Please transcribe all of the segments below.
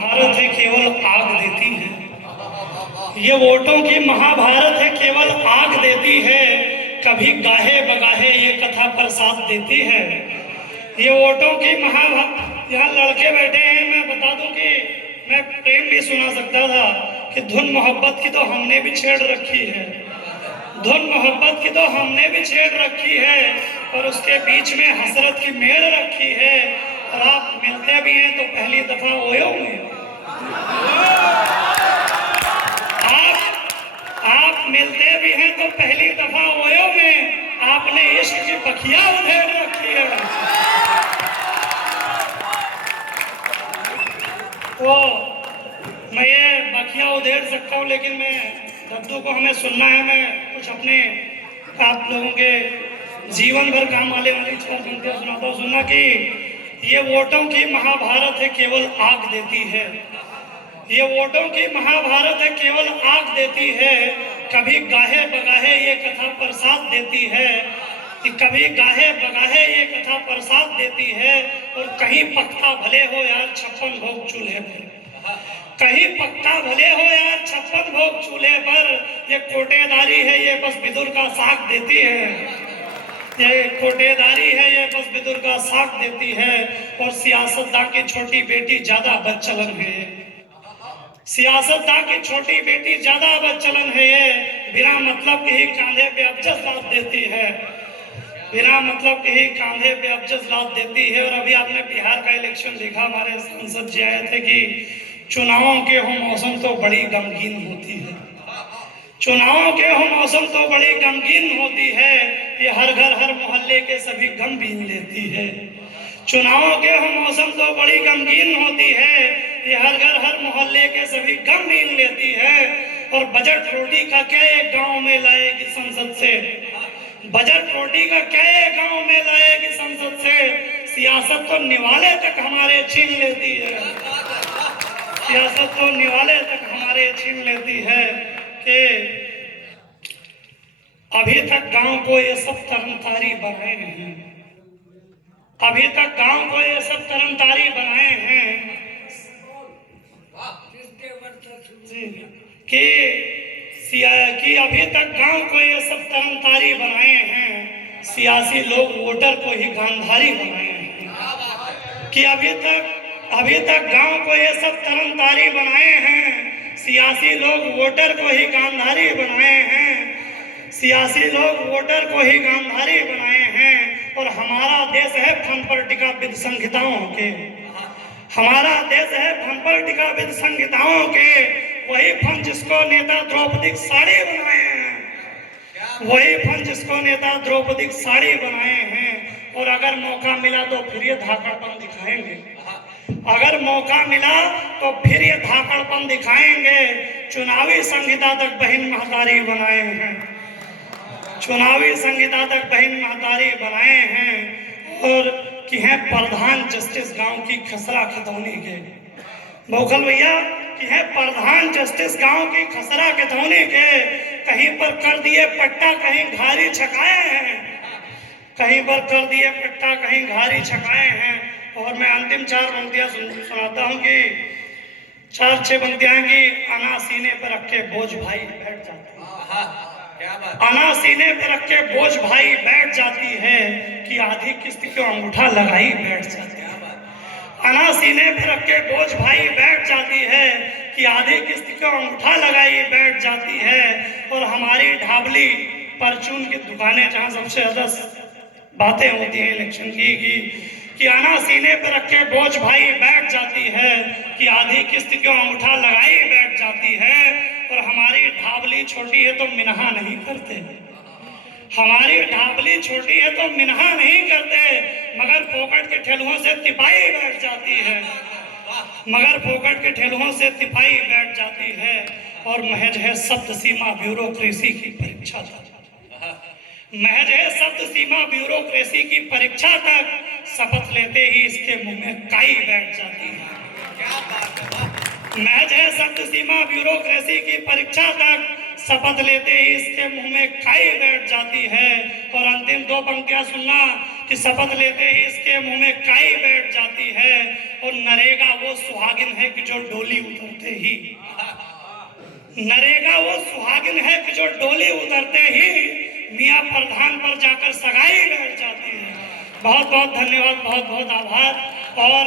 भारत है केवल आग देती है। ये वोटों की महाभारत है केवल आग देती है। कभी गाहे बगाहे ये कथा प्रसाद देती है। ये वोटों की महाभारत। यहाँ लड़के बैठे हैं, मैं बता दूं कि मैं प्रेम भी सुना सकता था कि धुन मोहब्बत की तो हमने भी छेड़ रखी है। धुन मोहब्बत की तो हमने भी छेड़ रखी है, और उसके बीच में हसरत की मेड़ रखी है। और आप मिलते भी हैं तो पहली दफा ओयो में आप मिलते भी हैं तो पहली दफा ओयो में आपने इश्क की बखिया उधेड़ रखी है। तो मैं ये बखिया उधेड़ सकता हूँ, लेकिन मैं दद्दू को हमें सुनना है। मैं कुछ अपने आप लोगों के जीवन भर काम आने वाली सुनते सुनाता हूँ। सुनना कि ये वोटों की महाभारत है केवल आग देती है। ये वोटों की महाभारत है केवल आग देती है। कभी गाहे बगाहे ये कथा प्रसाद देती है कि कभी गाहे बगाहे ये कथा प्रसाद देती है। और कहीं पकता भले हो यार 56 भोग चूल्हे पर, कहीं पकता भले हो यार 56 भोग चूल्हे पर। ये कोटेदारी है ये बस बिदुर का साग देती है। ये कोटेदारी है ये बस बिदुर का साग देती है। और सियासतदान की छोटी बेटी ज्यादा बदचलन है। सियासतदान की छोटी बेटी ज्यादा बदचलन है। ये बिना मतलब के ही कांधे पे अबजस लाद देती है। बिना मतलब के ही कांधे पे अबजस लाद देती है। और अभी आपने बिहार का इलेक्शन देखा, हमारे सांसद जी आए थे कि चुनावों के हो मौसम तो बड़ी गमगीन होती है। चुनावों के हो मौसम तो बड़ी गमगीन होती है। ये हर घर हर मोहल्ले के सभी गम बीन लेती है। चुनावों के हो मौसम तो बड़ी गमगीन होती है। ये हर घर हर मोहल्ले के सभी गम बीन लेती है। और बजट रोटी का क्या एक गांव में लाएगी संसद से। बजट रोटी का क्या एक गांव में लाएगी संसद से। सियासत तो निवाले तक हमारे छीन लेती है। सियासत तो निवाले तक हमारे छीन लेती है। कि अभी तक गांव को ये सब तरनतारी बनाए हैं। अभी तक गांव को ये सब तरनतारी बनाए हैं कि अभी तक गांव को ये सब तरनतारी बनाए हैं। सियासी लोग वोटर को ही गांधारी बनाए हैं। कि अभी तक गांव को ये सब तरनतारी बनाए हैं। सियासी लोग वोटर को ही गांधारी बनाए हैं। सियासी लोग वोटर को ही गांधारी बनाए हैं। और हमारा देश है फन पर टिका विद संहिताओं के। हमारा देश है फन पर टिका विद संहिताओं के। वही फन जिसको नेता द्रौपदी साड़ी बनाए हैं। वही फन जिसको नेता द्रौपदी साड़ी बनाए हैं। और अगर मौका मिला तो फिर ये धाकड़पन दिखाएंगे। अगर मौका मिला तो फिर ये धाकड़पन दिखाएंगे। चुनावी संहिता तक बहन महतारी बनाए हैं। चुनावी संहिता तक बहन महतारी बनाए हैं। और कि है प्रधान जस्टिस गांव की खसरा खतौनी के। बौखल भैया कि है प्रधान जस्टिस गांव की खसरा खतौनी के। कहीं पर कर दिए पट्टा कहीं घारी छकाए हैं। कहीं पर कर दिए पट्टा कहीं घारी छकाए हैं। और मैं अंतिम 4 पंक्तियां सुनाता हूं कि 4-6 पंक्तियां की अना सीने पर रख के बोझ भाई बैठ जाती है। अना सीने पर रख के बोझ भाई बैठ जाती है। कि आधी किस्त को अंगूठा लगाई बैठ जाती है। अना सीने पर रख के बोझ भाई बैठ जाती है। कि आधी किस्त को अंगूठा लगाई बैठ जाती है। और हमारी ढाबली परचून की दुकानें जहां सबसे ज्यादा बातें होती हैं इलेक्शन की कि आना सीने पर रख के बोझ भाई बैठ जाती है। कि आधी किस्त क्यों अंगूठा लगाई बैठ जाती है। और हमारी ढाबली छोटी है तो मिनहा नहीं करते। हमारी ढाबली छोटी है तो मिनहा नहीं करते। मगर फोकट के ठेलुओं से तिपाही बैठ जाती है। मगर फोकट के ठेलुओं से तिपाही बैठ जाती है। और महज है शब्द सीमा ब्यूरोक्रेसी की परीक्षा तक। महज है शब्द सीमा ब्यूरोक्रेसी की परीक्षा तक। शपथ लेते ही इसके मुंह में काई बैठ जाती है। महज है शब्द सीमा ब्यूरोक्रेसी की परीक्षा तक। शपथ लेते ही इसके मुंह में काई बैठ जाती है। और अंतिम 2 पंक्तियां सुनना कि शपथ लेते ही इसके मुंह में काई बैठ जाती है। और नरेगा वो सुहागिन है कि जो डोली उतरते ही, नरेगा वो सुहागिन है कि जो डोली उतरते ही मियां प्रधान पर जाकर सगाई बैठ जाती है। बहुत बहुत धन्यवाद, बहुत बहुत आभार। और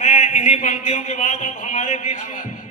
मैं इन्हीं पंक्तियों के बाद अब हमारे बीच में